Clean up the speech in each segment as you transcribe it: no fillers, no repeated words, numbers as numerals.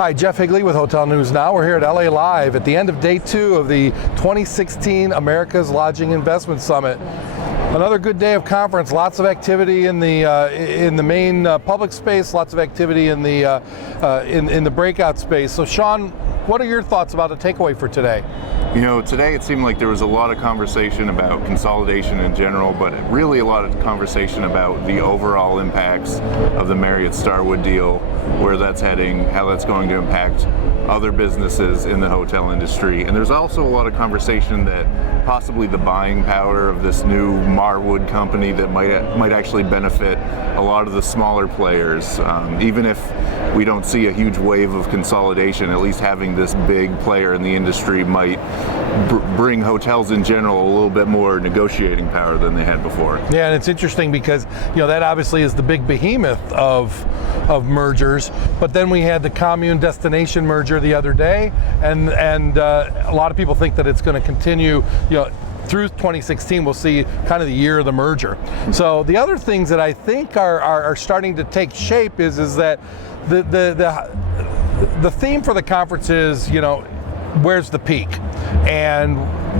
Hi, Jeff Higley with Hotel News Now. We're here at LA Live at the end of day 2 of the 2016 America's Lodging Investment Summit. Another good day of conference. Lots of activity in the main public space. Lots of activity in the breakout space. So, Sean, what are your thoughts about the takeaway for today? You know, today it seemed like there was a lot of conversation about consolidation in general, but really a lot of conversation about the overall impacts of the Marriott Starwood deal, where that's heading, how that's going to impact other businesses in the hotel industry. And there's also a lot of conversation that possibly the buying power of this new Marwood company that might actually benefit a lot of the smaller players. Even if we don't see a huge wave of consolidation, at least having this big player in the industry might bring hotels in general a little bit more negotiating power than they had before. Yeah, and it's interesting because, you know, that obviously is the big behemoth of mergers, but then we had the commune destination merger the other day, and a lot of people think that it's going to continue, you know, through 2016. We'll see kind of the year of the merger. So the other things that I think are starting to take shape is that the theme for the conference is, you know, where's the peak? And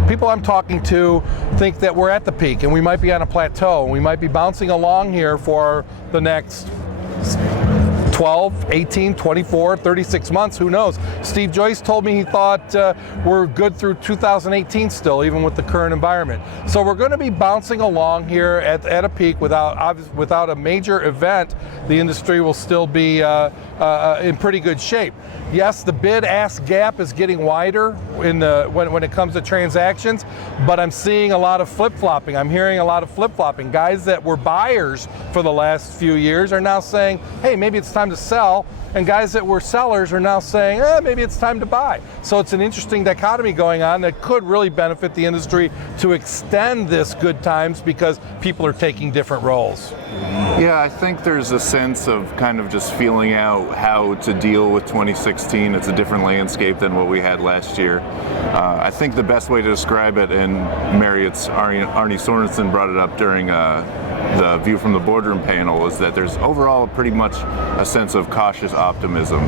people I'm talking to think that we're at the peak and we might be on a plateau and we might be bouncing along here for the next 12, 18, 24, 36 months, who knows? Steve Joyce told me he thought we're good through 2018 still, even with the current environment. So we're going to be bouncing along here at a peak without a major event. The industry will still be in pretty good shape. Yes, the bid-ask gap is getting wider when it comes to transactions, but I'm seeing a lot of flip-flopping. I'm hearing a lot of flip-flopping. Guys that were buyers for the last few years are now saying, hey, maybe it's time to sell, and guys that were sellers are now saying, maybe it's time to buy. So it's an interesting dichotomy going on that could really benefit the industry to extend this good times because people are taking different roles. Yeah, I think there's a sense of kind of just feeling out how to deal with 2016. It's a different landscape than what we had last year. I think the best way to describe it, and Marriott's Arne Sorensen brought it up during the View from the Boardroom panel, is that there's overall pretty much a sense of cautious optimism.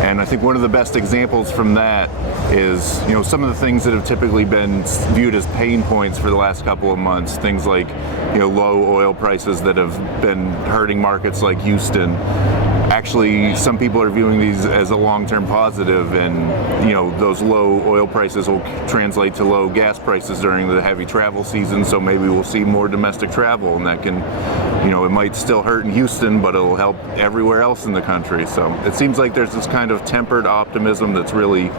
And I think one of the best examples from that is, you know, some of the things that have typically been viewed as pain points for the last couple of months, things like, you know, low oil prices that have been hurting markets like Houston. Actually, some people are viewing these as a long-term positive, and, you know, those low oil prices will translate to low gas prices during the heavy travel season, so maybe we'll see more domestic travel, and that can, you know, it might still hurt in Houston, but it'll help everywhere else in the country. So it seems like there's this kind of tempered optimism that's really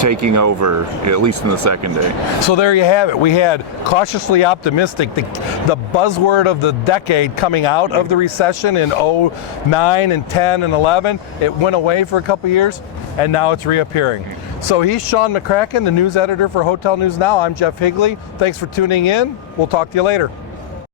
taking over, at least in the second day. So there you have it. We had cautiously optimistic, the buzzword of the decade coming out of the recession in 09 and 10 and 11. It went away for a couple years, and now it's reappearing. So he's Sean McCracken, the news editor for Hotel News Now. I'm Jeff Higley. Thanks for tuning in. We'll talk to you later.